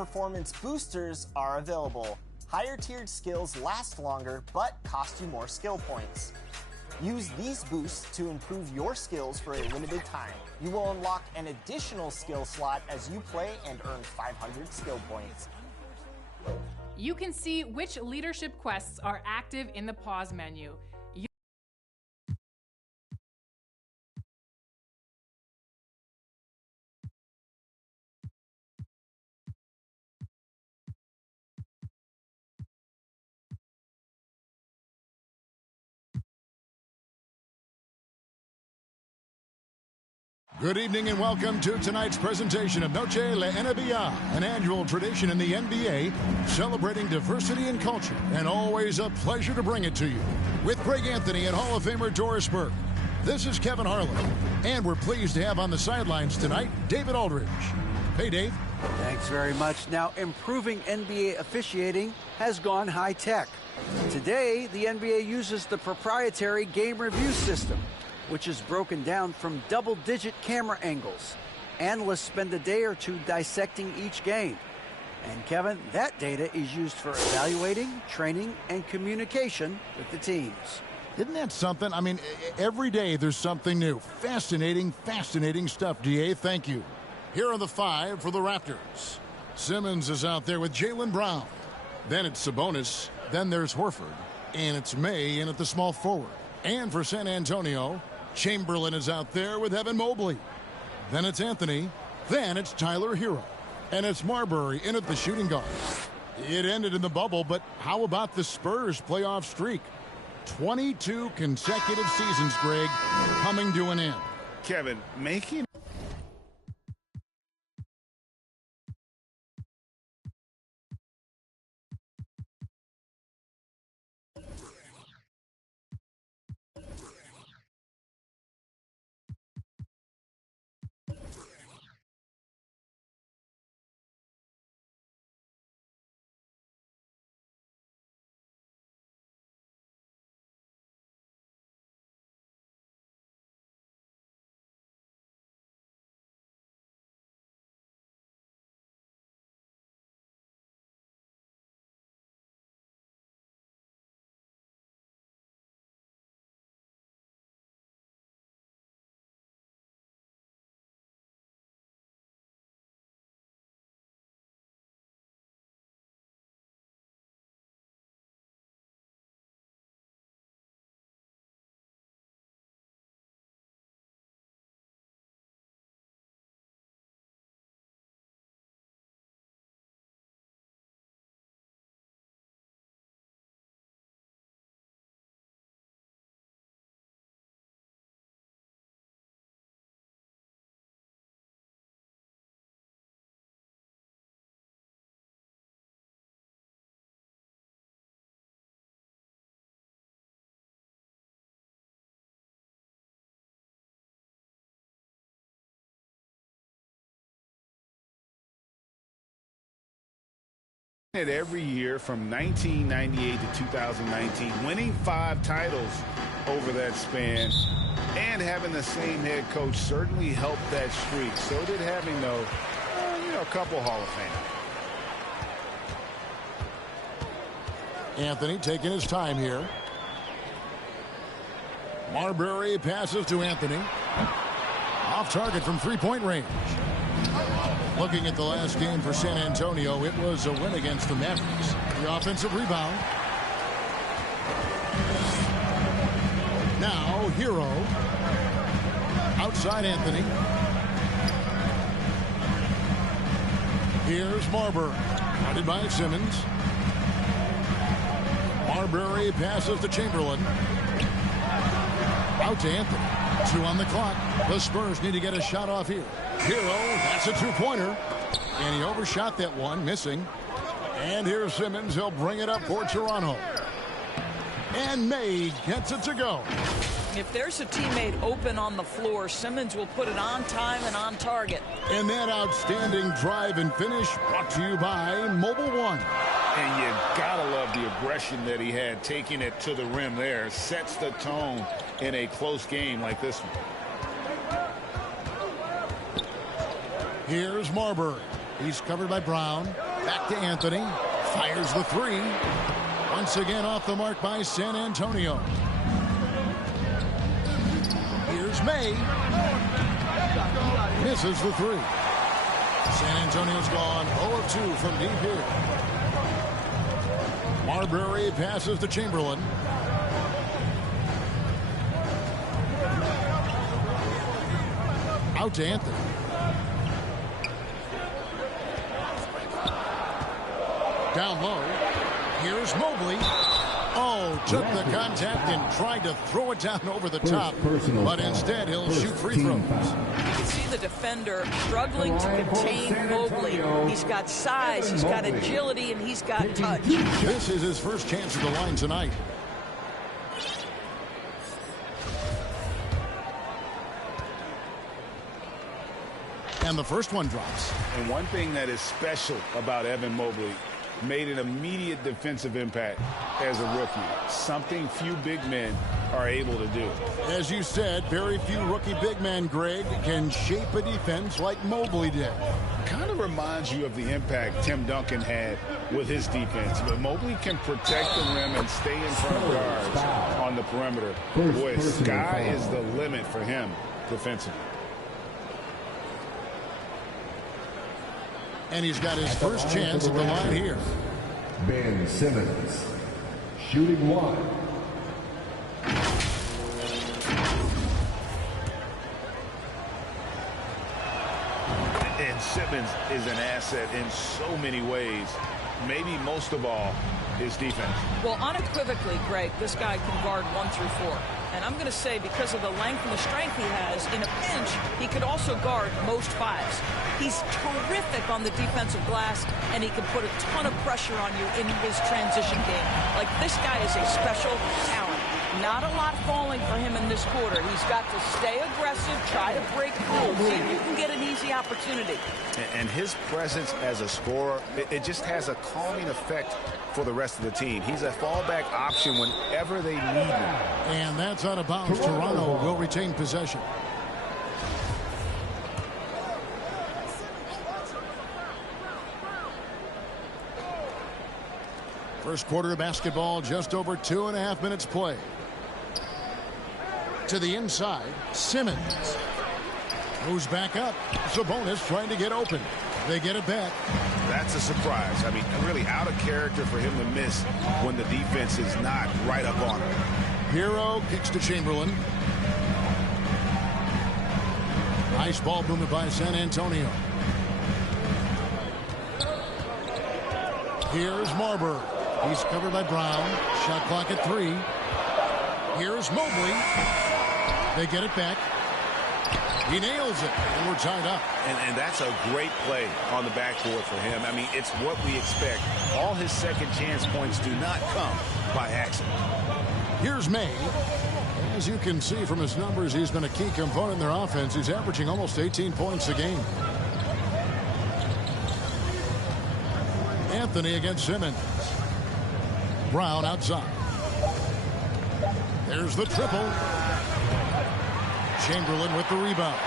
performance boosters are available. Higher tiered skills last longer but cost you more skill points. Use these boosts to improve your skills for a limited time. You will unlock an additional skill slot as you play and earn 500 skill points. You can see which leadership quests are active in the pause menu. Good evening and welcome to tonight's presentation of Noche La NBA, an annual tradition in the NBA celebrating diversity and culture, and always a pleasure to bring it to you. With Greg Anthony and Hall of Famer Doris Burke, this is Kevin Harlan, and we're pleased to have on the sidelines tonight David Aldridge. Hey, Dave. Thanks very much. Now, improving NBA officiating has gone high-tech. Today, the NBA uses the proprietary game review system, which is broken down from double-digit camera angles. Analysts spend a day or two dissecting each game. And Kevin, that data is used for evaluating, training, and communication with the teams. Isn't that something? I mean, every day there's something new. Fascinating, fascinating stuff, DA. Thank you. Here are the five for the Raptors. Simmons is out there with Jaylen Brown. Then it's Sabonis. Then there's Horford. And it's May in at the small forward. And for San Antonio, Chamberlain is out there with Evan Mobley. Then it's Anthony. Then it's Tyler Hero. And it's Marbury in at the shooting guard. It ended in the bubble, but how about the Spurs playoff streak? 22 consecutive seasons, Greg, coming to an end. Kevin, making... It every year from 1998 to 2019, winning 5 titles over that span, and having the same head coach certainly helped that streak. So did having a couple Hall of Fame. Anthony taking his time here. Marbury passes to Anthony. Off target from three-point range. Looking at the last game for San Antonio, it was a win against the Mavericks. The offensive rebound. Now, Hero. Outside Anthony. Here's Marbury. Guarded by Simmons. Marbury passes to Chamberlain. Out to Anthony. 2 on the clock. The Spurs need to get a shot off here. Hero, that's a two-pointer. And he overshot that one, missing. And here's Simmons. He'll bring it up for Toronto. And May gets it to go. If there's a teammate open on the floor, Simmons will put it on time and on target. And that outstanding drive and finish brought to you by Mobile One. And you gotta love the aggression that he had, taking it to the rim there. Sets the tone in a close game like this one. Here's Marbury. He's covered by Brown. Back to Anthony. Fires the three. Once again off the mark by San Antonio. Here's May. Misses the three. San Antonio's gone 0 of 2 from deep here. Marbury passes to Chamberlain. Out to Anthony. Down low. Here's Mobley. Oh, took the contact and tried to throw it down over the top. But instead, he'll shoot free throws. You can see the defender struggling to contain Mobley. He's got size, he's got agility, and he's got touch. This is his first chance at the line tonight. And the first one drops. And one thing that is special about Evan Mobley, made an immediate defensive impact as a rookie. Something few big men are able to do. As you said, very few rookie big men, Greg, can shape a defense like Mobley did. Kind of reminds you of the impact Tim Duncan had with his defense. But Mobley can protect the rim and stay in front of guards on the perimeter. Boy, sky is the limit for him defensively. And he's got his first chance at the line here. Bum Simmons, shooting one. And Simmons is an asset in so many ways. Maybe most of all, his defense. Well, unequivocally, Greg, this guy can guard 1 through 4. And I'm going to say, because of the length and the strength he has, in a pinch, he could also guard most 5s. He's terrific on the defensive glass, and he can put a ton of pressure on you in his transition game. Like, this guy is a special talent. Not a lot falling for him in this quarter. He's got to stay aggressive, try to break through, see if you can get an easy opportunity. And his presence as a scorer, it just has a calming effect for the rest of the team. He's a fallback option whenever they need him. And that's out of bounds. Toronto will retain possession. First quarter of basketball, just over 2.5 minutes play. To the inside, Simmons moves back up. Sabonis trying to get open. They get it back. That's a surprise. I mean, really out of character for him to miss when the defense is not right up on him. Hero kicks to Chamberlain. Nice ball movement by San Antonio. Here's Marbury. He's covered by Brown. Shot clock at 3. Here's Mobley. They get it back. He nails it, and we're tied up. And that's a great play on the backboard for him. I mean, it's what we expect. All his second chance points do not come by accident. Here's May. As you can see from his numbers, he's been a key component in their offense. He's averaging almost 18 points a game. Anthony against Simmons. Brown outside. There's the triple. Chamberlain with the rebound.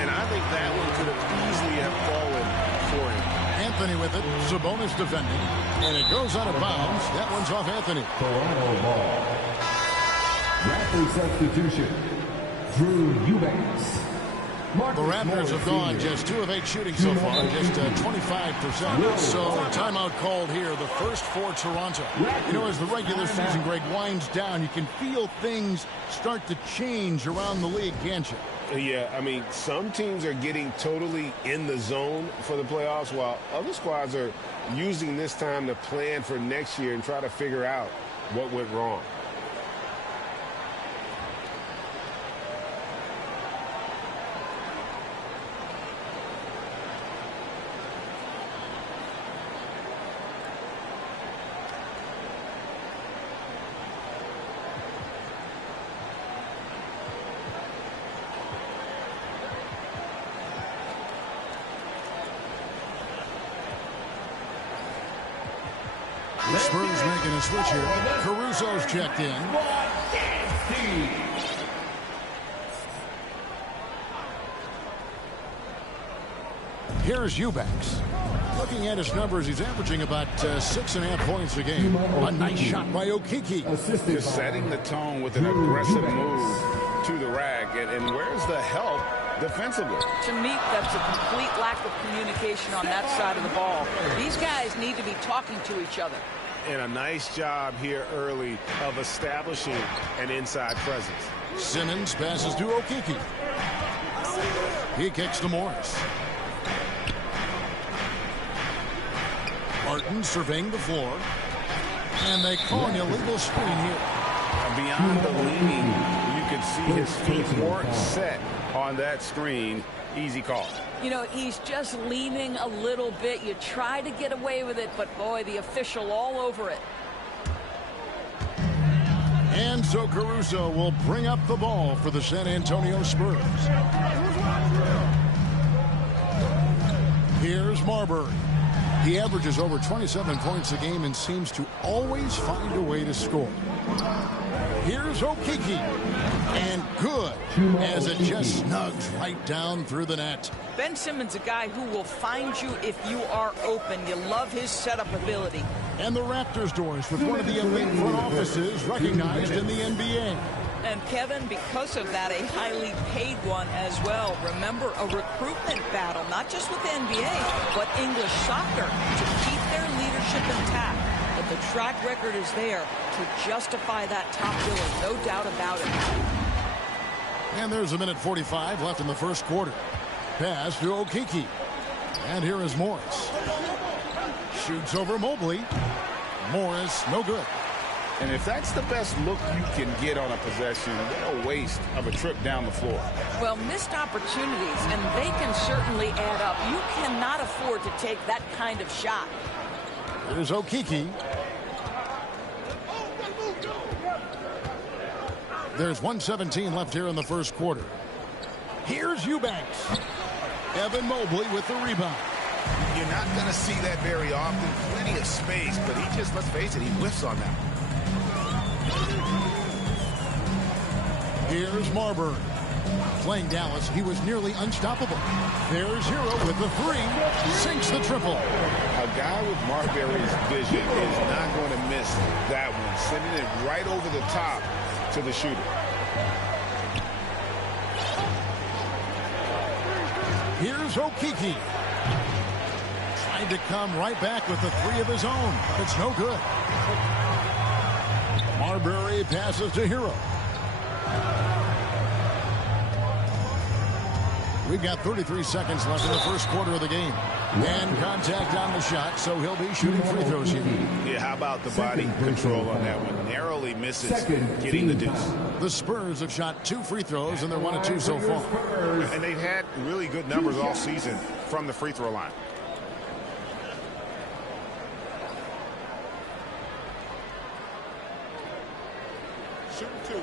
And I think that one could have easily have fallen for him. Anthony with it. Sabonis defending. And it goes out of bounds. That one's off Anthony. Toronto ball. Raptors substitution. Drew Eubanks. The Raptors have gone just 2 of 8 shooting so far, just 25%. So timeout called here, the first for Toronto. You know, as the regular season, Greg, winds down, you can feel things start to change around the league, can't you? Yeah, I mean, some teams are getting totally in the zone for the playoffs, while other squads are using this time to plan for next year and try to figure out what went wrong. The Spurs making a switch here. Caruso's checked in. Here's Eubanks. Looking at his numbers, he's averaging about 6.5 points a game. A nice shot by Okiki. Just setting the tone with an aggressive move to the rack. And where's the help defensively? To me, that's a complete lack of communication on that side of the ball. These guys need to be talking to each other. And a nice job here early of establishing an inside presence. Simmons passes to Okiki. He kicks to Morris. Martin surveying the floor. And they call an illegal screen here. Beyond the leaning, you can see his feet weren't set on that screen. Easy call. You know, he's just leaning a little bit. You try to get away with it, but boy, the official all over it. And so Caruso will bring up the ball for the San Antonio Spurs. Here's Marbury. He averages over 27 points a game and seems to always find a way to score. Here's Okiki. And good, as it just snugs right down through the net. Ben Simmons, a guy who will find you if you are open. You love his setup ability. And the Raptors doors with one of the elite front offices recognized in the NBA. And Kevin, because of that, a highly paid one as well. Remember, a recruitment battle, not just with the NBA, but English soccer to keep their leadership intact. But the track record is there to justify that top billing, no doubt about it. And there's a minute 45 left in the first quarter. Pass to Okiki. And here is Morris. Shoots over Mobley. Morris, no good. And if that's the best look you can get on a possession, what a waste of a trip down the floor. Well, missed opportunities, and they can certainly add up. You cannot afford to take that kind of shot. Here's Okiki. There's 1:17 left here in the first quarter. Here's Eubanks. Evan Mobley with the rebound. You're not going to see that very often. Plenty of space, but he just, let's face it, he whiffs on that. Here's Marbury. Playing Dallas, he was nearly unstoppable. There's Hero with the three. Sinks the triple. A guy with Marbury's vision is not going to miss that one. Sending it right over the top to the shooter. Here's Okiki. Trying to come right back with the three of his own. It's no good. Marbury passes to Hero. We've got 33 seconds left in the first quarter of the game. And contact on the shot, so he'll be shooting free throws here. Yeah, how about the body control on that one? Narrowly misses getting the deuce. The Spurs have shot 2 free throws, and they're 1 of 2 so far. And they've had really good numbers all season from the free throw line. Shooting 2.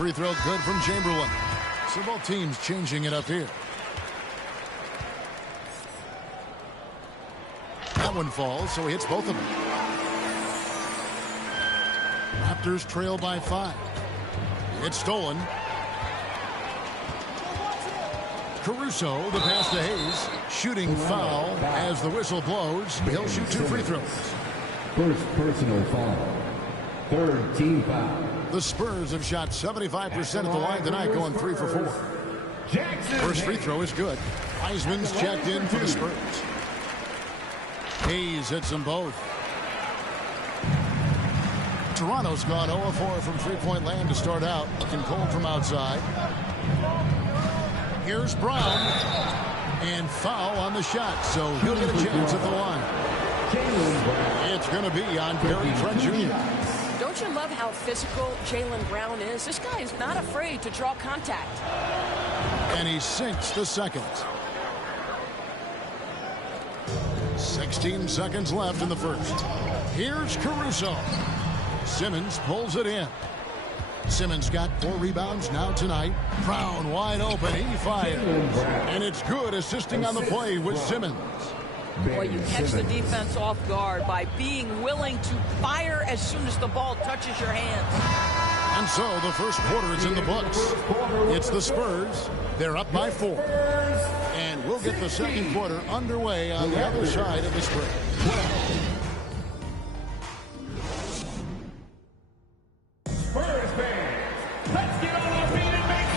free throw good from Chamberlain. So both teams changing it up here. That one falls, so he hits both of them. Raptors trail by 5. It's stolen. Caruso, the pass to Hayes. Shooting foul as the whistle blows. He'll shoot 2 free throws. First personal foul. Third team foul. The Spurs have shot 75% at the line tonight, going 3 for 4. First free throw is good. Wiseman's checked in for the Spurs. Hayes hits them both. Toronto's gone 0-4 from three-point land to start out. Looking cold from outside. Here's Brown. And foul on the shot, so he'll get a chance at the line. It's going to be on Gary Trent Jr. Don't you love how physical Jaylen Brown is? This guy is not afraid to draw contact. And he sinks the second. 16 seconds left in the first. Here's Caruso. Simmons pulls it in. Simmons got 4 rebounds now tonight. Brown wide open. He fires. And it's good, assisting on the play with Simmons. Boy, you catch the defense off guard by being willing to fire as soon as the ball touches your hands. And so the first quarter is in the books. It's the Spurs. They're up by 4. And we'll get the second quarter underway on the other side of the break.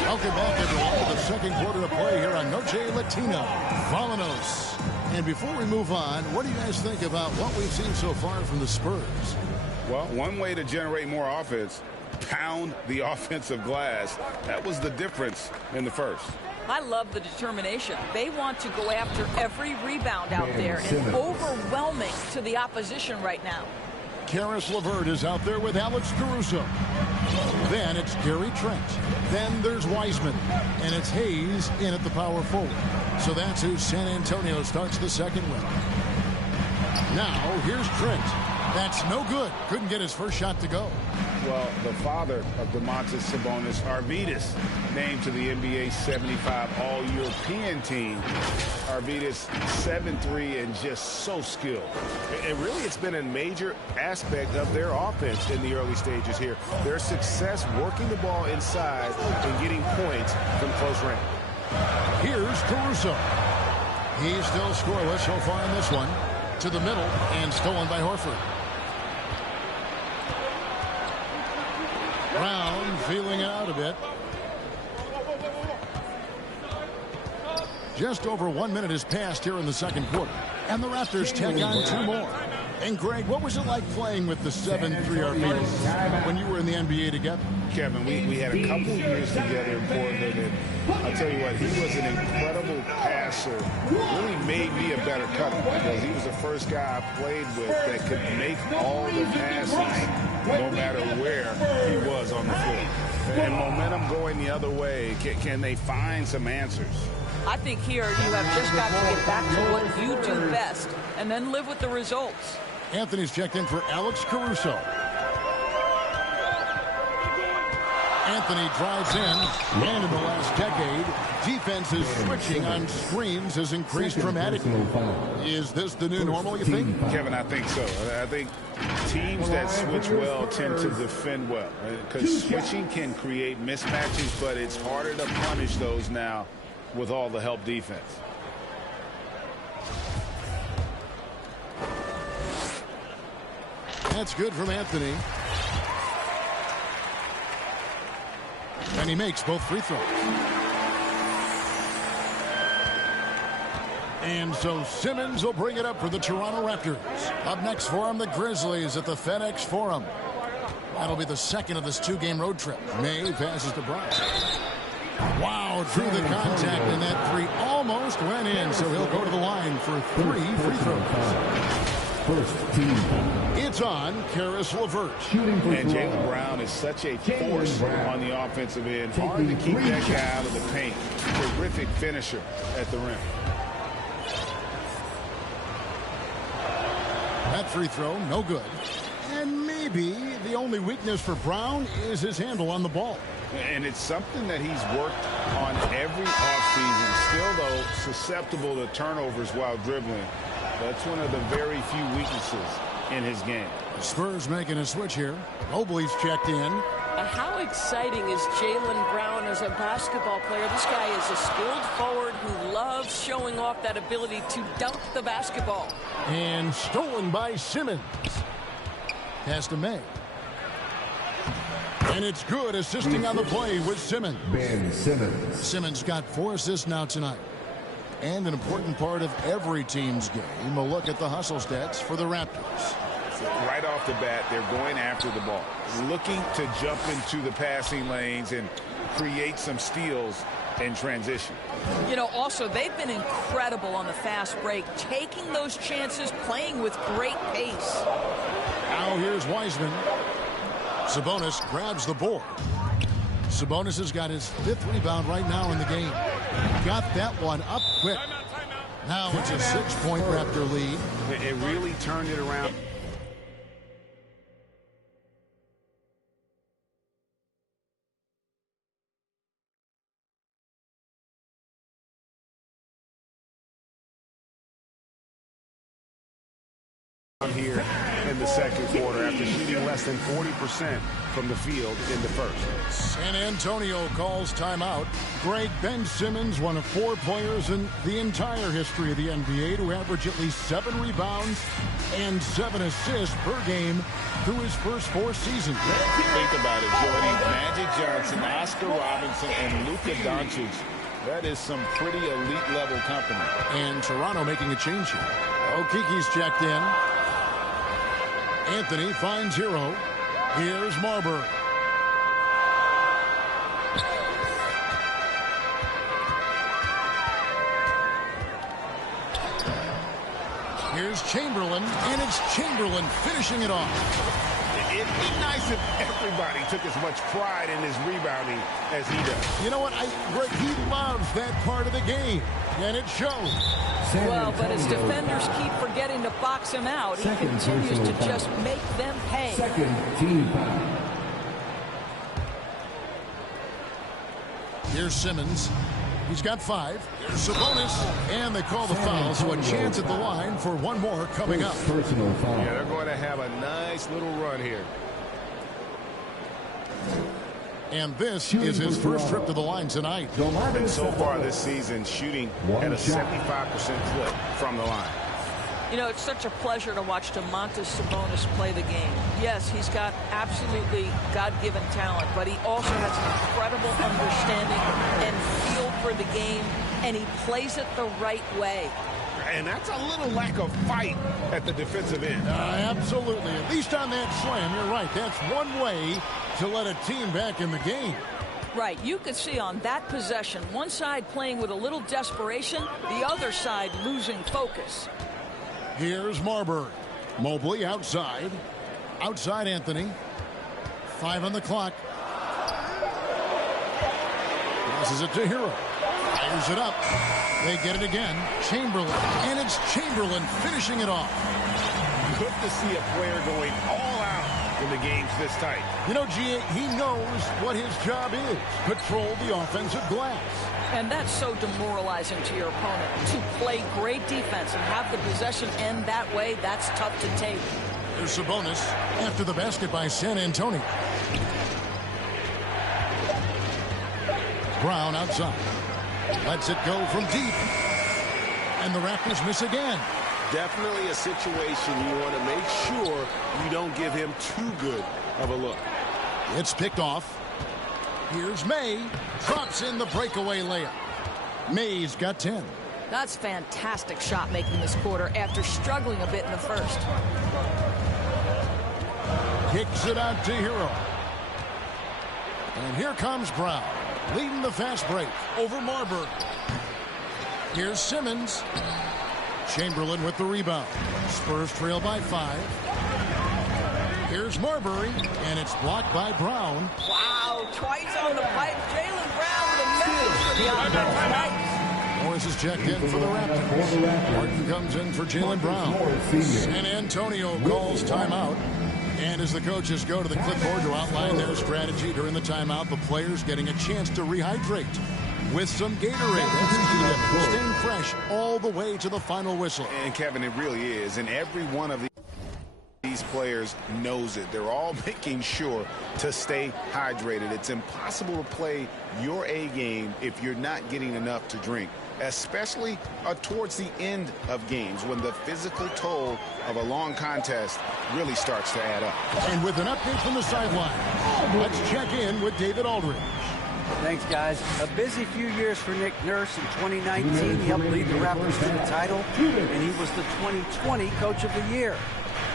Welcome back, everyone, to the second quarter of play here on Noche Latina. Vámonos. And before we move on, what do you guys think about what we've seen so far from the Spurs? Well, one way to generate more offense, pound the offensive glass. That was the difference in the first. I love the determination. They want to go after every rebound out there and overwhelming to the opposition right now. Caris LeVert is out there with Alex Caruso. Then it's Gary Trent. Then there's Wiseman. And it's Hayes in at the power forward. So that's who San Antonio starts the second with. Now here's Trent. That's no good. Couldn't get his first shot to go. Well, the father of Domantas Sabonis, Arvydas, named to the NBA 75 All-European team. Arvydas 7'3" and just so skilled. And really, it's been a major aspect of their offense in the early stages here. Their success working the ball inside and getting points from close range. Here's Caruso. He's still scoreless so far in this one. To the middle and stolen by Horford. Brown feeling it out a bit. Just over 1 minute has passed here in the second quarter. And the Raptors take on 2 more. And Greg, what was it like playing with the 7'3" Arvydas when you were in the NBA together? Kevin, we had a couple years together in Portland, and I'll tell you what, he was an incredible passer. Really made me a better cutter because he was the first guy I played with that could make all the passes no matter where he was on the floor. And momentum going the other way, can they find some answers? I think here you have just got to get back to what you do best and then live with the results. Anthony's checked in for Alex Caruso. Anthony drives in, and in the last decade, defenses switching on screens has increased dramatically. Is this the new normal, you think? Kevin, I think so. I think teams that switch well tend to defend well, because switching can create mismatches, but it's harder to punish those now with all the help defense. That's good from Anthony. And he makes both free throws. And so Simmons will bring it up for the Toronto Raptors. Up next for him, the Grizzlies at the FedEx Forum. That'll be the second of this 2-game road trip. May passes to Brown. Wow, drew the contact, and that 3 almost went in, so he'll go to the line for 3 free throws. First team. It's on Caris LeVert. And Jaylen Brown is such a force on the offensive end. Hard to keep that guy out of the paint. Terrific finisher at the rim. That free throw, no good. And maybe the only weakness for Brown is his handle on the ball. And it's something that he's worked on every offseason. Still, though, susceptible to turnovers while dribbling. That's one of the very few weaknesses in his game. Spurs making a switch here. Mobley's checked in. How exciting is Jaylen Brown as a basketball player? This guy is a skilled forward who loves showing off that ability to dunk the basketball. And stolen by Simmons. Pass to May. And it's good, assisting on the play with Simmons. Ben Simmons. Simmons got 4 assists now tonight. And an important part of every team's game, a look at the hustle stats for the Raptors. Right off the bat, they're going after the ball, looking to jump into the passing lanes and create some steals in transition. You know, also, they've been incredible on the fast break, taking those chances, playing with great pace. Now here's Wiseman. Sabonis grabs the board. Sabonis has got his 5th rebound right now in the game. Got that one up quick. Now it's a 6-point Raptor lead. It really turned it around. Here in the second quarter after shooting less than 40% from the field in the first. San Antonio calls timeout. Greg, Ben Simmons, one of 4 players in the entire history of the NBA to average at least 7 rebounds and 7 assists per game through his first 4 seasons. Think about it, Jordy. Magic Johnson, Oscar Robinson, and Luka Doncic. That is some pretty elite level company. And Toronto making a change here. Okiki's checked in. Anthony finds Hero. Here's Marbury. Here's Chamberlain, and it's Chamberlain finishing it off. It'd be nice if everybody took as much pride in his rebounding as he does. You know what? Greg, he loves that part of the game, and it shows. Well, but as defenders keep forgetting to box him out, he continues to just make them pay. Second team foul. Here's Simmons. He's got 5. Here's Sabonis. And they call the foul, so a chance at the line for one more coming up. Personal foul. Yeah, they're going to have a nice little run here. And this is his first trip to the line tonight. And so far this season, shooting at a 75% clip from the line. You know, it's such a pleasure to watch Domantas Sabonis play the game. Yes, he's got absolutely God-given talent, but he also has an incredible understanding and feel for the game, and he plays it the right way. And that's a little lack of fight at the defensive end. Absolutely. At least on that slam, you're right. That's one way to let a team back in the game. Right. You could see on that possession, one side playing with a little desperation, the other side losing focus. Here's Marbury. Mobley outside. Outside Anthony. 5 on the clock. Passes it to Hero. Fires it up. They get it again. Chamberlain. And it's Chamberlain finishing it off. Good to see a player going all out when the game's this tight. You know, G.A., he knows what his job is. Patrol the offensive glass. And that's so demoralizing to your opponent. To play great defense and have the possession end that way, that's tough to take. There's Sabonis after the basket by San Antonio. Brown outside. Lets it go from deep. And the Raptors miss again. Definitely a situation you want to make sure you don't give him too good of a look. It's picked off. Here's May. Drops in the breakaway layup. May's got 10. That's fantastic shot making this quarter after struggling a bit in the first. Kicks it out to Hero. And here comes Brown, leading the fast break over Marbury. Here's Simmons. Chamberlain with the rebound. Spurs trail by 5. Here's Marbury, and it's blocked by Brown. Wow, twice on the pipe. Jaylen Brown with a message for the offense tonight. Morris is checked in for the Raptors. Martin comes in for Jaylen Brown. San Antonio calls timeout. And as the coaches go to the clipboard to outline their strategy during the timeout, the players getting a chance to rehydrate with some Gatorade. That's key to staying fresh all the way to the final whistle. And Kevin, it really is. And every one of these players knows it. They're all making sure to stay hydrated. It's impossible to play your A game if you're not getting enough to drink, especially towards the end of games when the physical toll of a long contest really starts to add up. And with an update from the sideline, let's check in with David Aldridge. Thanks, guys. A busy few years for Nick Nurse. In 2019, he helped lead the Raptors to the title, and he was the 2020 Coach of the Year.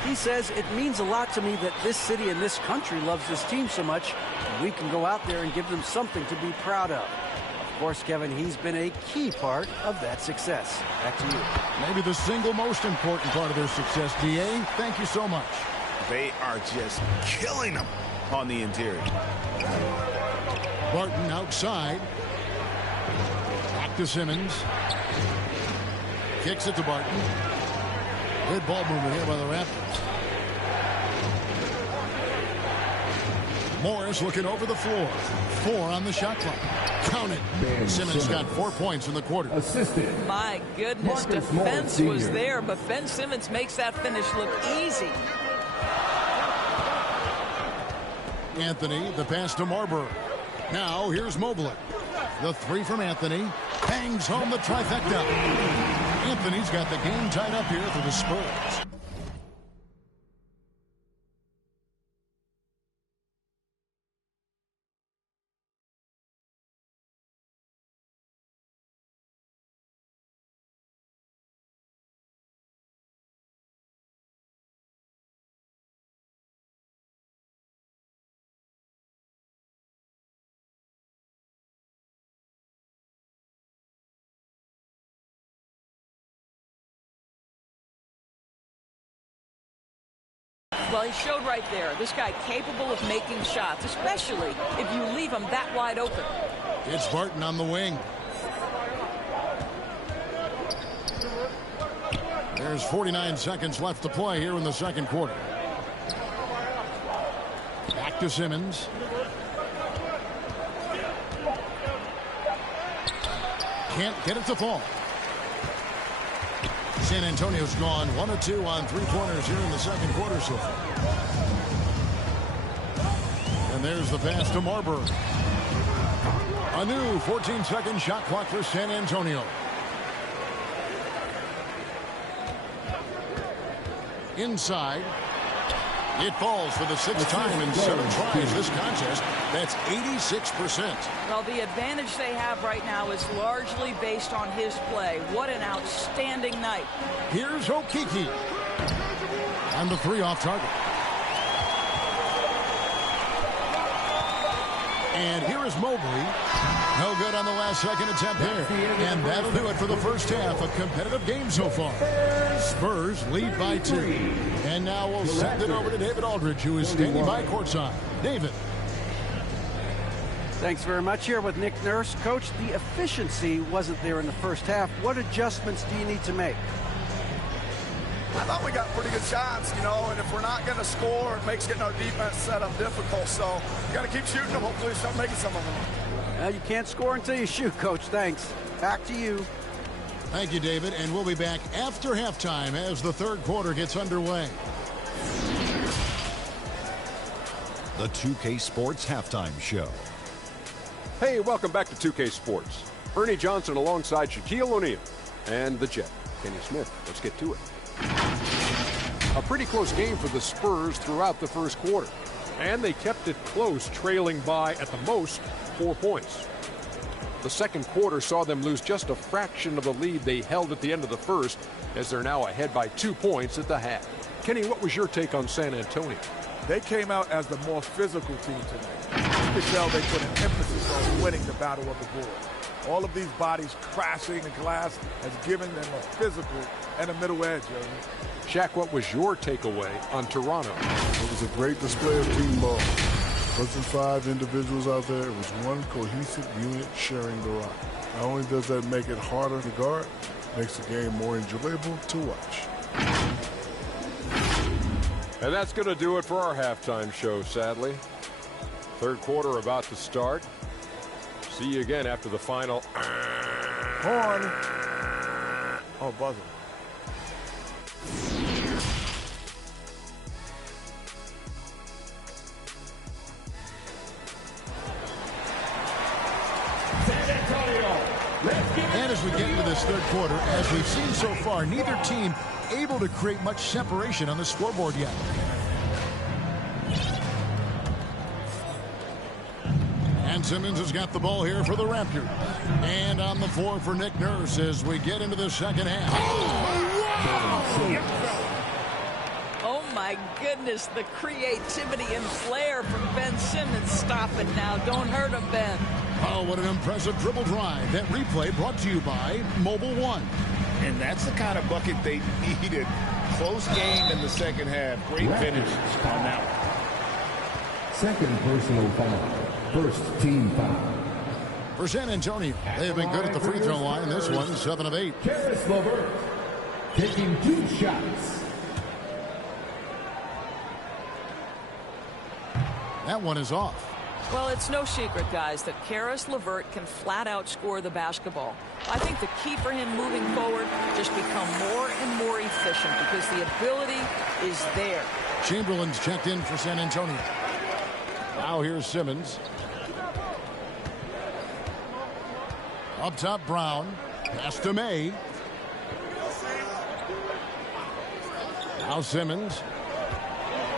He says, it means a lot to me that this city and this country loves this team so much, and we can go out there and give them something to be proud of. Of course, Kevin, he's been a key part of that success. Back to you. Maybe the single most important part of their success, D.A. Thank you so much. They are just killing them on the interior. Barton outside. Back to Simmons. Kicks it to Barton. Good ball movement here by the Raptors. Morris looking over the floor. 4 on the shot clock. Count it. Simmons got 4 points in the quarter. Assisted. My goodness, defense was there, but Ben Simmons makes that finish look easy. Anthony, the pass to Marbury. Now here's Mobley. The 3 from Anthony. Bangs home the trifecta. Anthony's got the game tied up here for the Spurs. Well, he showed right there. This guy capable of making shots, especially if you leave him that wide open. It's Barton on the wing. There's 49 seconds left to play here in the second quarter. Back to Simmons. Can't get it to fall. San Antonio's gone 1 of 2 on 3-pointers here in the second quarter so far. And there's the pass to Marbury. A new 14-second shot clock for San Antonio. Inside. It falls for the 6th time in 7 tries this contest. That's 86%. Well, the advantage they have right now is largely based on his play. What an outstanding night. Here's Okiki. And the 3 off target. And here is Mobley. No good on the last second attempt there. And that'll do it for the first half. A competitive game so far. Spurs lead by 2. And now we'll send it over to David Aldridge, who is standing by courtside. David. Thanks very much. Here with Nick Nurse. Coach, the efficiency wasn't there in the first half. What adjustments do you need to make? I thought we got pretty good shots, you know, and if we're not going to score, it makes getting our defense set up difficult. So you got to keep shooting them. Hopefully start making some of them. Well, you can't score until you shoot, Coach. Thanks. Back to you. Thank you, David. And we'll be back after halftime as the third quarter gets underway. The 2K Sports Halftime Show. Hey, welcome back to 2K Sports. Ernie Johnson alongside Shaquille O'Neal and the Jet, Kenny Smith. Let's get to it. A pretty close game for the Spurs throughout the first quarter, and they kept it close, trailing by, at the most, 4 points. The second quarter saw them lose just a fraction of the lead they held at the end of the first, as they're now ahead by 2 points at the half. Kenny, what was your take on San Antonio? They came out as the more physical team today. You could tell they put an emphasis on winning the battle of the board. All of these bodies crashing the glass has given them a physical and a middle edge. Shaq, what was your takeaway on Toronto? It was a great display of team ball. Wasn't 5 individuals out there. It was one cohesive unit sharing the rock. Not only does that make it harder to guard, it makes the game more enjoyable to watch. And that's going to do it for our halftime show, sadly. Third quarter about to start. See you again after the final. Horn. Oh, buzzer. And as we get into this third quarter, as we've seen so far, neither team able to create much separation on the scoreboard yet. And Simmons has got the ball here for the Raptors. And on the floor for Nick Nurse as we get into the second half. Oh, my goodness, the creativity and flair from Ben Simmons. Stop it now. Don't hurt him, Ben. Oh, what an impressive dribble drive. That replay brought to you by Mobile One. And that's the kind of bucket they needed. Close game in the second half. Great finish on that one. Second personal foul. First team foul. For San Antonio, they have been good at the free throw line. This one, 7 of 8. Karis LeVert taking 2 shots. That one is off. Well, it's no secret, guys, that Karis LeVert can flat out score the basketball. I think the key for him moving forward, just become more and more efficient because the ability is there. Chamberlain's checked in for San Antonio. Now here's Simmons. Up top, Brown. Pass to May. Now Simmons.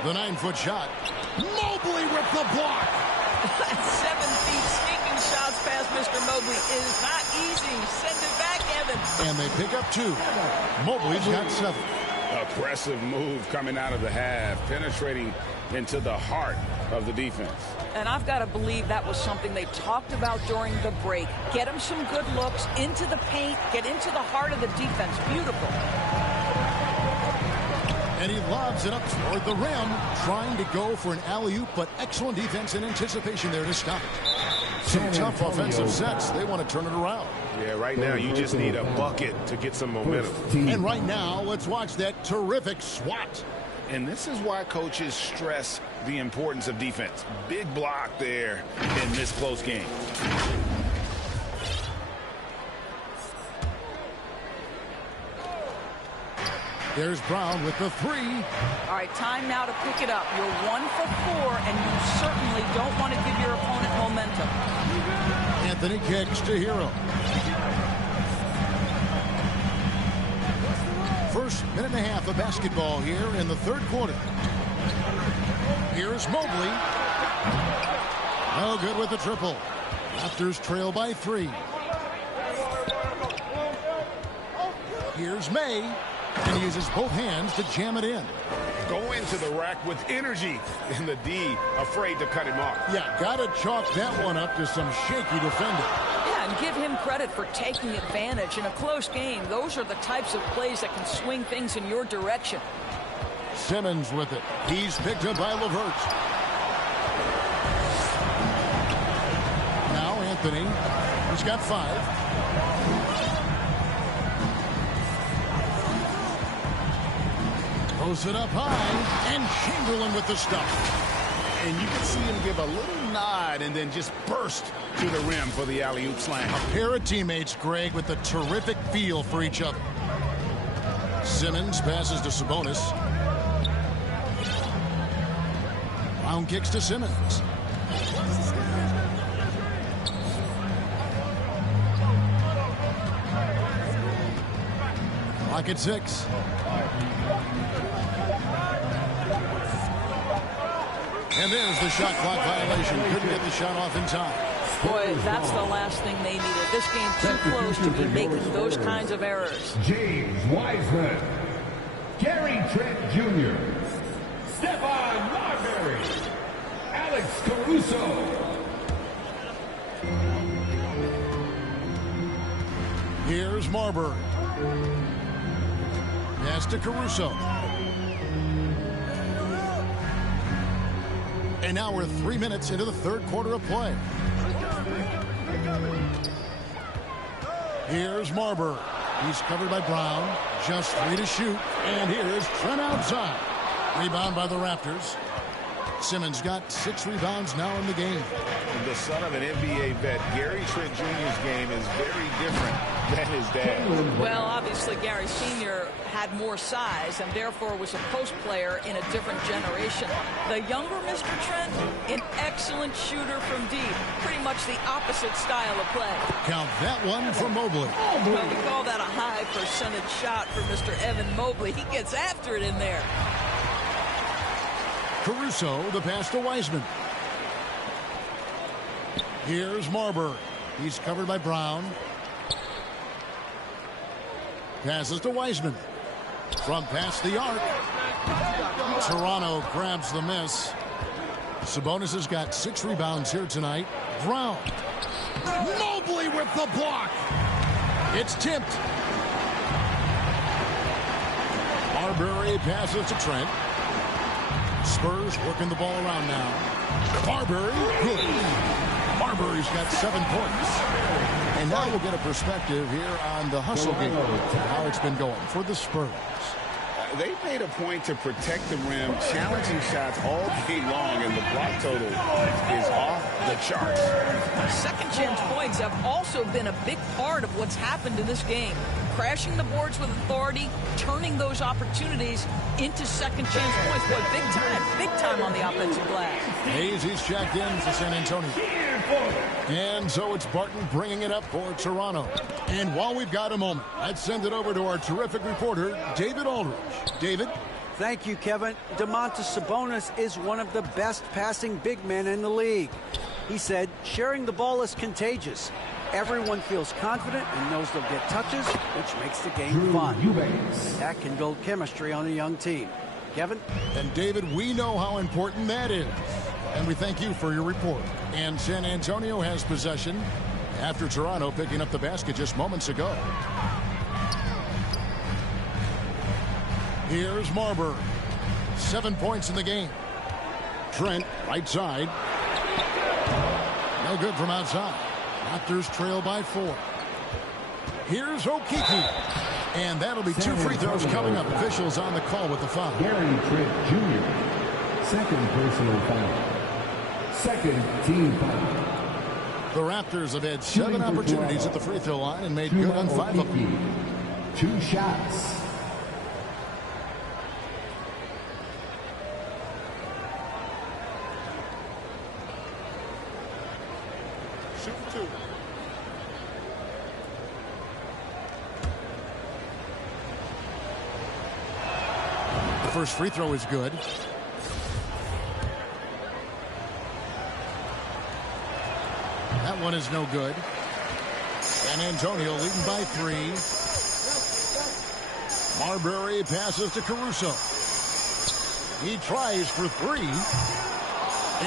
The 9-foot shot. Mobley with the block. 7 feet sneaking shots past Mr. Mobley is not easy. Send it back, Evan. And they pick up 2. Mobley's got 7. Aggressive move coming out of the half, penetrating into the heart of the defense. And I've got to believe that was something they talked about during the break. Get him some good looks into the paint, get into the heart of the defense. Beautiful. And he lobs it up toward the rim, trying to go for an alley-oop, but excellent defense and anticipation there to stop it. Some tough offensive sets. They want to turn it around. Yeah, right now you just need a bucket to get some momentum. And right now, let's watch that terrific swat. And this is why coaches stress the importance of defense. Big block there in this close game. There's Brown with the 3. All right, time now to pick it up. You're 1 for 4, and you certainly don't want to give your opponent momentum. Anthony kicks to Hero. First minute and a half of basketball here in the third quarter. Here's Mobley. No good with the triple. Raptors trail by 3. Here's May. And he uses both hands to jam it in. Go into the rack with energy. And the D afraid to cut him off. Yeah, gotta chalk that one up to some shaky defending. Yeah, and give him credit for taking advantage. In a close game, those are the types of plays that can swing things in your direction. Simmons with it. He's picked up by LeVert. Now Anthony. He's got 5. Posts it up high, and Chamberlain with the stuff. And you can see him give a little nod and then just burst to the rim for the alley-oop slam. A pair of teammates, Greg, with a terrific feel for each other. Simmons passes to Sabonis. Brown kicks to Simmons. Clock at 6. And there's the shot clock violation. Couldn't get the shot off in time. Boy, that's the last thing they needed. This game too close to be making those kinds of errors. James Wiseman. Gary Trent Jr. Stephon Marbury. Alex Caruso. Here's Marbury. Pass to Caruso. And now we're 3 minutes into the third quarter of play. Here's Marbury. He's covered by Brown. Just 3 to shoot. And here's Trent outside. Rebound by the Raptors. Simmons got 6 rebounds now in the game. The son of an NBA vet, Gary Trent Jr.'s game is very different than his dad. Well, obviously, Gary Sr. had more size and therefore was a post player in a different generation. The younger Mr. Trent, an excellent shooter from deep. Pretty much the opposite style of play. Count that one for Mobley. Well, we call that a high percentage shot for Mr. Evan Mobley. He gets after it in there. Caruso, the pass to Wiseman. Here's Marbury. He's covered by Brown. Passes to Wiseman. From past the arc. Toronto grabs the miss. Sabonis has got 6 rebounds here tonight. Brown. Mobley with the block. It's tipped. Marbury passes to Trent. Spurs working the ball around now. Marbury, good. Marbury's got 7 points. And now we'll get a perspective here on the hustle game, how it's been going for the Spurs. They made a point to protect the rim, challenging shots all game long, and the block total is off the charts. Second chance points have also been a big part of what's happened in this game. Crashing the boards with authority, turning those opportunities into second chance points. Boy, big time on the offensive glass. Hayes, he's checked in for San Antonio. And so it's Barton bringing it up for Toronto. And while we've got a moment, let's send it over to our terrific reporter, David Aldridge. David? Thank you, Kevin. Domantas Sabonis is one of the best passing big men in the league. He said, sharing the ball is contagious. Everyone feels confident and knows they'll get touches, which makes the game fun. That can build chemistry on a young team. Kevin? And David, we know how important that is. And we thank you for your report. And San Antonio has possession after Toronto picking up the basket just moments ago. Here's Marbury. 7 points in the game. Trent, right side. No good from outside. Raptors trail by 4. Here's Okeke. And that'll be 2 free throws coming up. Officials on the call with the foul. Gary Trent Jr. Second personal foul. Second team foul. The Raptors have had 7 opportunities at the free throw line and made good on 5 of them. 2 shots. Shoot 2. The first free throw is good. That one is no good. San Antonio leading by 3. Marbury passes to Caruso. He tries for 3.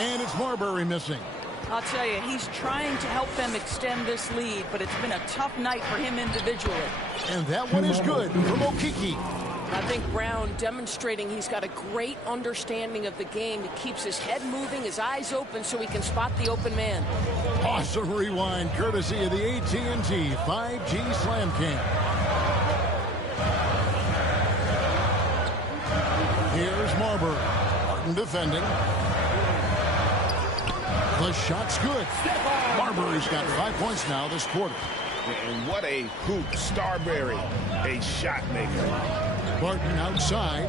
And it's Marbury missing. I'll tell you, he's trying to help them extend this lead, but it's been a tough night for him individually. And that one is good from Okeke. I think Brown demonstrating he's got a great understanding of the game. He keeps his head moving, his eyes open so he can spot the open man. Awesome rewind courtesy of the AT&T 5G Slam Cam. Here's Marbury. Martin defending. The shot's good. Marbury's got 5 points now this quarter. And what a hoop. Starbury, a shot maker. Barton outside.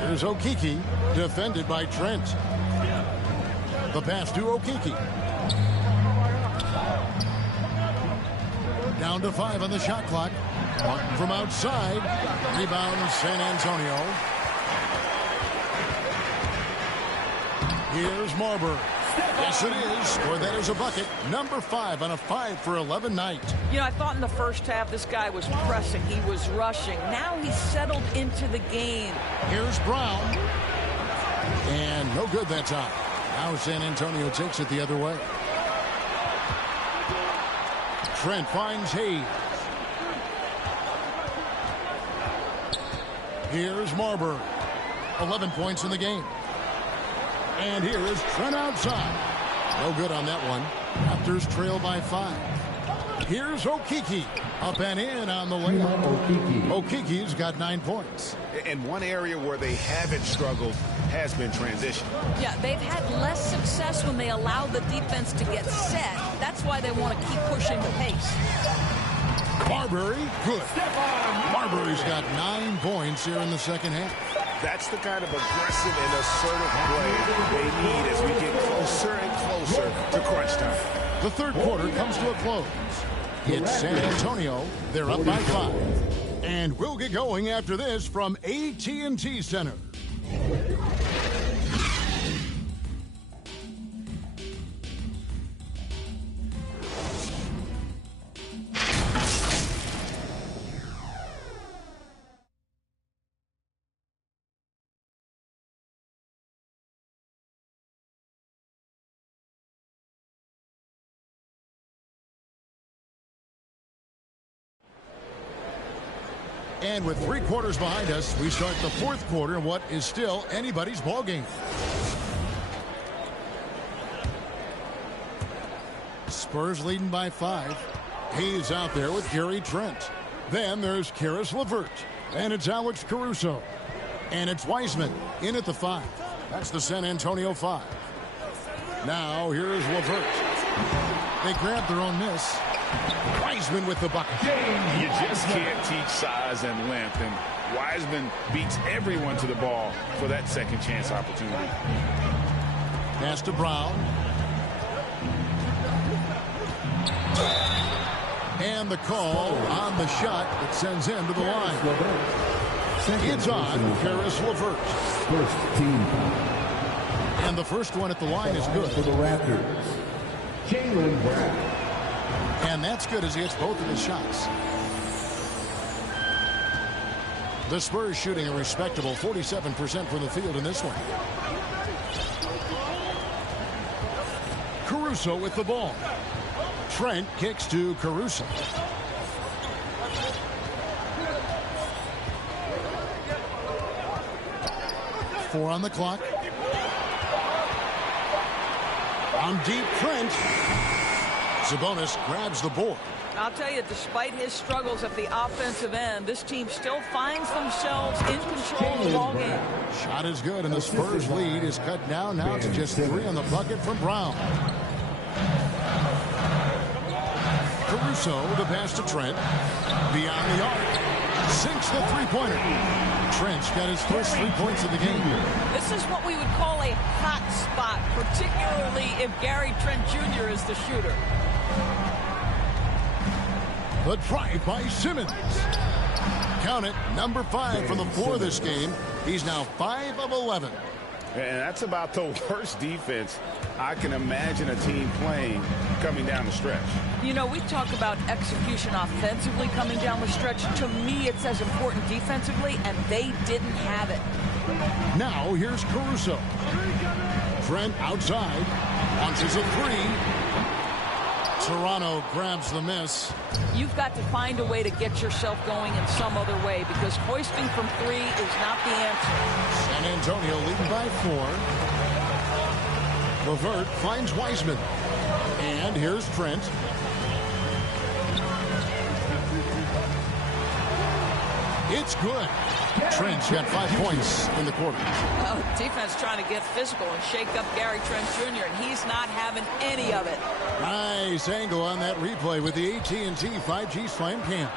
Here's Okeke, defended by Trent. The pass to Okeke. Down to 5 on the shot clock. Barton from outside. Rebound San Antonio. Here's Marbury. Yes, it is. Or that is a bucket. Number 5 on a 5 for 11 night. You know, I thought in the first half this guy was pressing. He was rushing. Now he's settled into the game. Here's Brown. And no good that time. Now San Antonio takes it the other way. Trent finds Hayes. Here's Marbury. 11 points in the game. And here is Trent outside. No good on that one. Raptors trail by 5. Here's Okeke. Up and in on the layup. Okeke's got 9 points. And one area where they haven't struggled has been transition. Yeah, they've had less success when they allow the defense to get set. That's why they want to keep pushing the pace. Marbury, good. Marbury's got 9 points here in the second half. That's the kind of aggressive and assertive play they need as we get closer and closer to crunch time. The third quarter comes to a close. It's San Antonio. They're up by 5. And we'll get going after this from AT&T Center. And with 3 quarters behind us, we start the fourth quarter in what is still anybody's ball game. Spurs leading by 5. He's out there with Gary Trent. Then there's Karis LeVert. And it's Alex Caruso. And it's Wiseman in at the 5. That's the San Antonio 5. Now here's LeVert. They grab their own miss. Wiseman with the bucket. You just can't teach size and length, and Wiseman beats everyone to the ball for that second chance opportunity. Pass to Brown. And the call on the shot that sends him to the line. It's on Karis LeVert. First team. And the first one at the line is good. For the Raptors, Jaylen Brown. And that's good as he hits both of his shots. The Spurs shooting a respectable 47% from the field in this one. Caruso with the ball. Trent kicks to Caruso. Four on the clock. On deep, Trent. Sabonis grabs the board. I'll tell you, despite his struggles at the offensive end, this team still finds themselves in control of the ball game. Shot is good, and the Spurs lead is cut down now to just 3 on the bucket from Brown. Caruso, the pass to Trent. Beyond the arc. Sinks the three-pointer. Trent's got his first 3 points of the game. This is what we would call a hot spot, particularly if Gary Trent Jr. is the shooter. The drive by Simmons. Count it, number 5 from the floor this game. He's now 5 of 11. And that's about the worst defense I can imagine a team playing coming down the stretch. You know, we talk about execution offensively coming down the stretch. To me, it's as important defensively, and they didn't have it. Now here's Caruso. Trent outside. Launches a 3. Toronto grabs the miss. You've got to find a way to get yourself going in some other way, because hoisting from 3 is not the answer. San Antonio leading by 4. LeVert finds Wiseman. And here's Trent. It's good. Trent's got 5 points in the quarter. Well, defense trying to get physical and shake up Gary Trent Jr., and he's not having any of it. Nice angle on that replay with the AT&T 5G Slam Cam.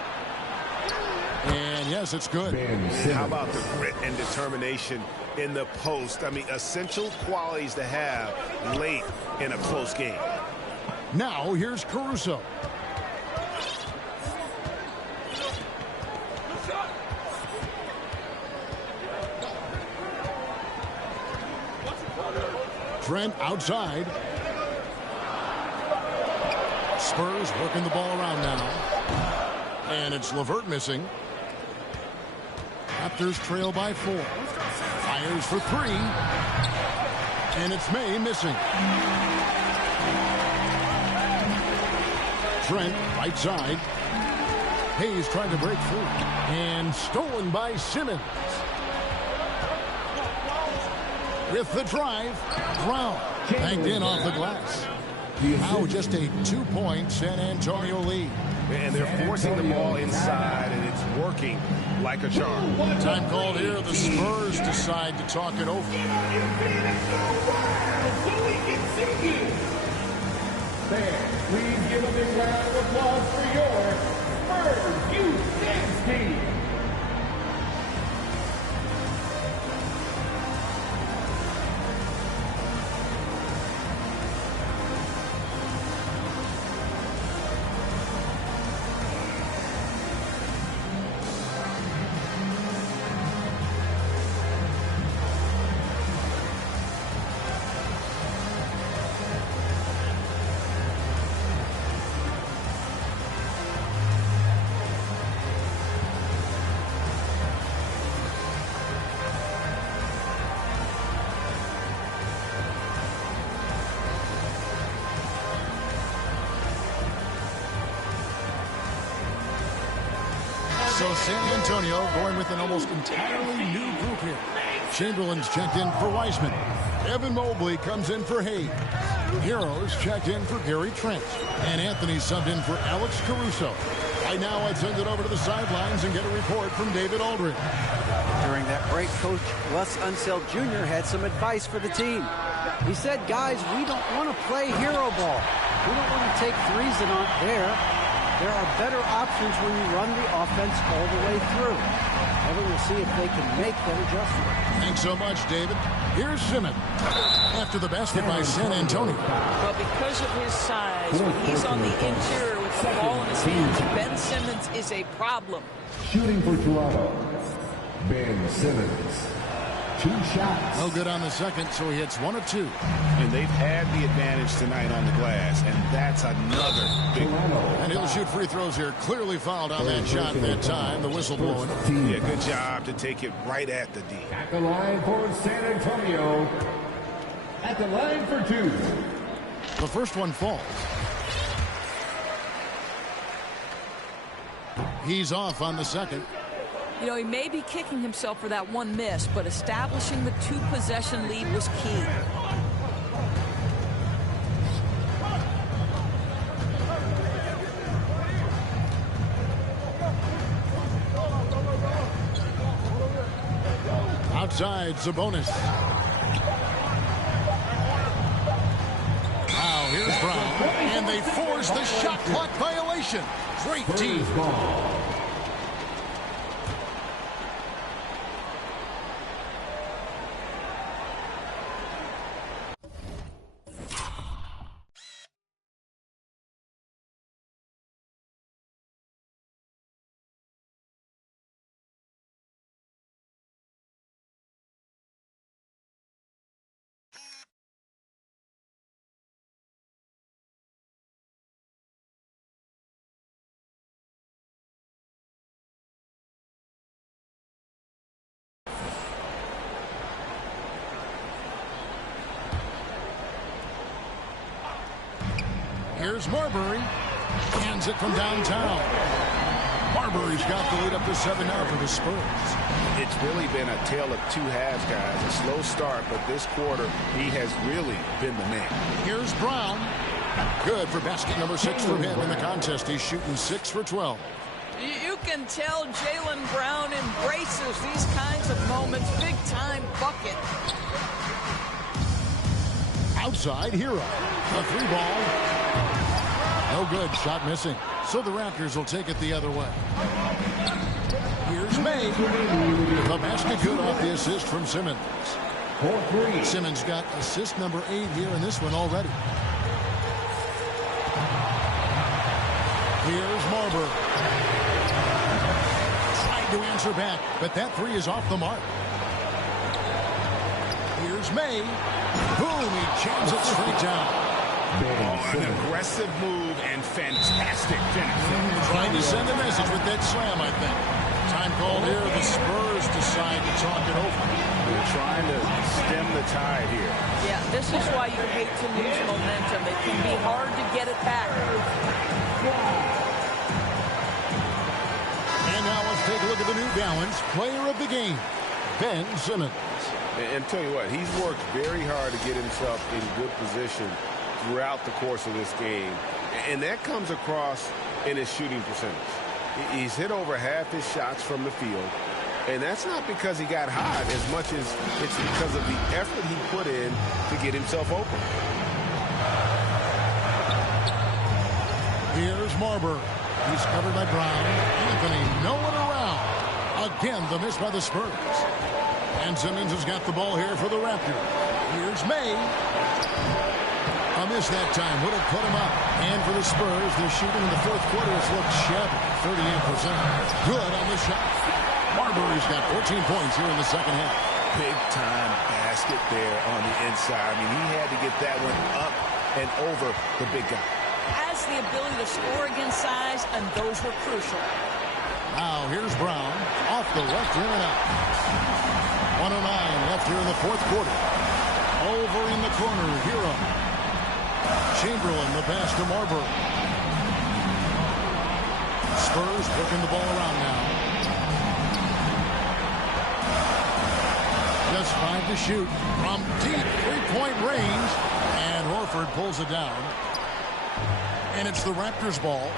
And yes, it's good. How about the grit and determination in the post? I mean, essential qualities to have late in a close game. Now here's Caruso. Trent outside. Spurs working the ball around now. And it's LeVert missing. Raptors trail by 4. Fires for 3. And it's May missing. Trent right side. Hayes trying to break through. And stolen by Simmons. With the drive, Brown banked in off the glass. Now just a 2-point San Antonio lead. And they're forcing the ball inside, and it's working like a charm. Time called here. The Spurs decide to talk it over. Fans, please give a big round of applause for your Spurs youth team. So San Antonio going with an almost entirely new group here. Chamberlain's checked in for Wiseman. Evan Mobley comes in for Hayes. Heroes checked in for Gary Trent. And Anthony subbed in for Alex Caruso. Right now, I'd send it over to the sidelines and get a report from David Aldridge. During that break, Coach Les Unseld Jr. had some advice for the team. He said, guys, we don't want to play hero ball. We don't want to take threes that aren't there. There are better options when you run the offense all the way through. And we'll see if they can make that adjustment. Thanks so much, David. Here's Simmons. After the basket by San Antonio. Well, because of his size, when he's on the interior with the ball in his hands, Ben Simmons is a problem. Shooting for Toronto, Ben Simmons. 2 shots. No good on the second, so he hits 1 of 2. And they've had the advantage tonight on the glass, and that's another big one. And he'll shoot free throws here. Clearly fouled on that shot that time. The whistle blowing. Yeah, good job to take it right at the D. At the line for San Antonio. At the line for 2. The first one falls. He's off on the second. You know, he may be kicking himself for that one miss, but establishing the 2-possession lead was key. Outside, Sabonis. Now, here's Brown. And they force the shot clock violation. Great team. Here's Marbury. Hands it from downtown. Marbury's got the lead up to 7 now for the Spurs. It's really been a tale of 2 halves, guys. A slow start, but this quarter, he has really been the man. Here's Brown. Good for basket number 6 for him in the contest. He's shooting 6 for 12. You can tell Jaylen Brown embraces these kinds of moments. Big-time bucket. Outside, Hero. A 3-ball. No good. Shot missing. So the Raptors will take it the other way. Here's May. The basket good off the assist from Simmons. Simmons got assist number 8 here in this one already. Here's Marbury. Tried to answer back, but that 3 is off the mark. Here's May. Boom, he jams it straight down. Oh, an aggressive move and fantastic finish. Trying to send a message with that slam, I think. Time called here. The Spurs decide to talk it over. They're trying to stem the tide here. Yeah, this is why you hate to lose momentum. It can be hard to get it back. And now let's take a look at the New Balance player of the game, Ben Simmons. And tell you what, he's worked very hard to get himself in good position throughout the course of this game, and that comes across in his shooting percentage. He's hit over half his shots from the field, and that's not because he got hot as much as it's because of the effort he put in to get himself open. Here's Marbury. He's covered by Brown. Anthony, no one around. Again, the miss by the Spurs. And Simmons has got the ball here for the Raptors. Here's May. A miss that time would have put him up. And for the Spurs, their shooting in the fourth quarter has looked shabby. 38%. Good on the shot. Marbury's got 14 points here in the second half. Big-time basket there on the inside. I mean, he had to get that one up and over the big guy. Has the ability to score against size, and those were crucial. Now here's Brown off the left rim and out. 1:09 left here in the fourth quarter. Over in the corner, Hero. Chamberlain, the pass to Marbury. Spurs working the ball around now. Just 5 to shoot from deep three-point range. And Horford pulls it down. And it's the Raptors ball,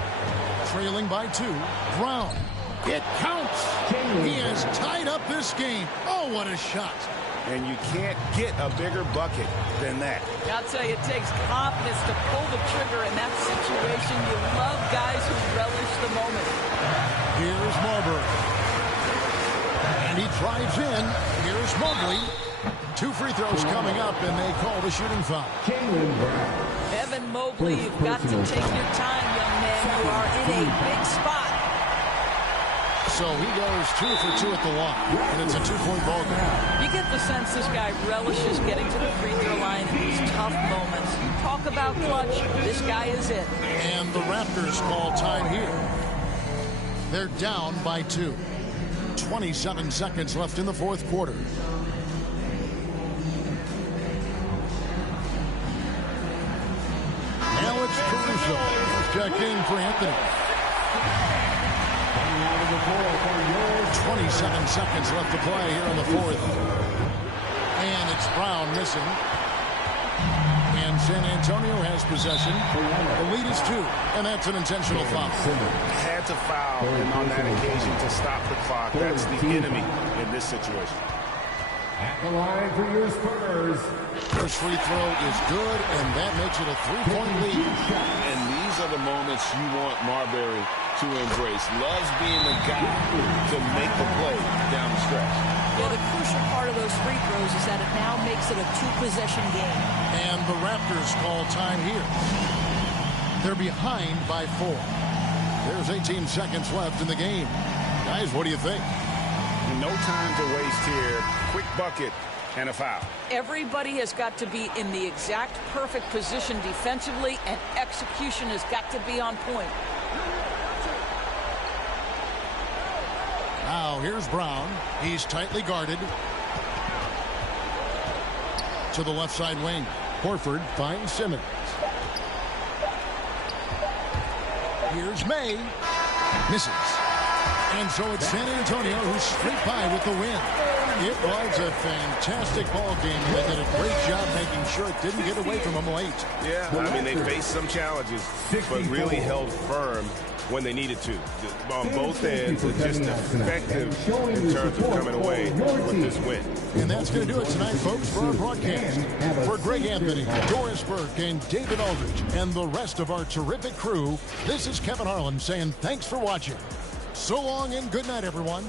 trailing by 2. Brown. It counts. He has tied up this game. Oh, what a shot. And you can't get a bigger bucket than that. I'll tell you, it takes confidence to pull the trigger in that situation. You love guys who relish the moment. Here's Marbury. And he drives in. Here's Mobley. 2 free throws coming up, and they call the shooting foul. Evan Mobley, you've got to take your time, young man. You are in a big spot. So he goes 2 for 2 at the line, and it's a 2-point ball game. You get the sense this guy relishes getting to the free throw line in these tough moments. You talk about clutch, this guy is it. And the Raptors call time here. They're down by 2. 27 seconds left in the fourth quarter. Now it's Caruso. Check in for Anthony. 27 seconds left to play here in the fourth. And it's Brown missing. And San Antonio has possession. The lead is 2, and that's an intentional foul. Had to foul, and on that occasion to stop the clock. That's the enemy in this situation. At the line for your Spurs. First free throw is good, and that makes it a 3-point lead. And these are the moments you want Marbury to embrace. Loves being the guy to make the play down the stretch. Yeah, the crucial part of those free throws is that it now makes it a 2-possession game. And the Raptors call time here. They're behind by 4. There's 18 seconds left in the game. Guys, what do you think? No time to waste here. Quick bucket and a foul. Everybody has got to be in the exact perfect position defensively, and execution has got to be on point. Now here's Brown. He's tightly guarded. To the left side wing. Horford finds Simmons. Here's May. Misses. And so it's San Antonio who scraped by with the win. It was a fantastic ball game. They did a great job making sure it didn't get away from them late. Yeah, I mean, they faced some challenges, but really held firm when they needed to. On both ends, just effective in terms of coming away with this win. And that's going to do it tonight, folks, for our broadcast. For Greg Anthony, Doris Burke, and David Aldridge, and the rest of our terrific crew, this is Kevin Harlan saying thanks for watching. So long and good night, everyone.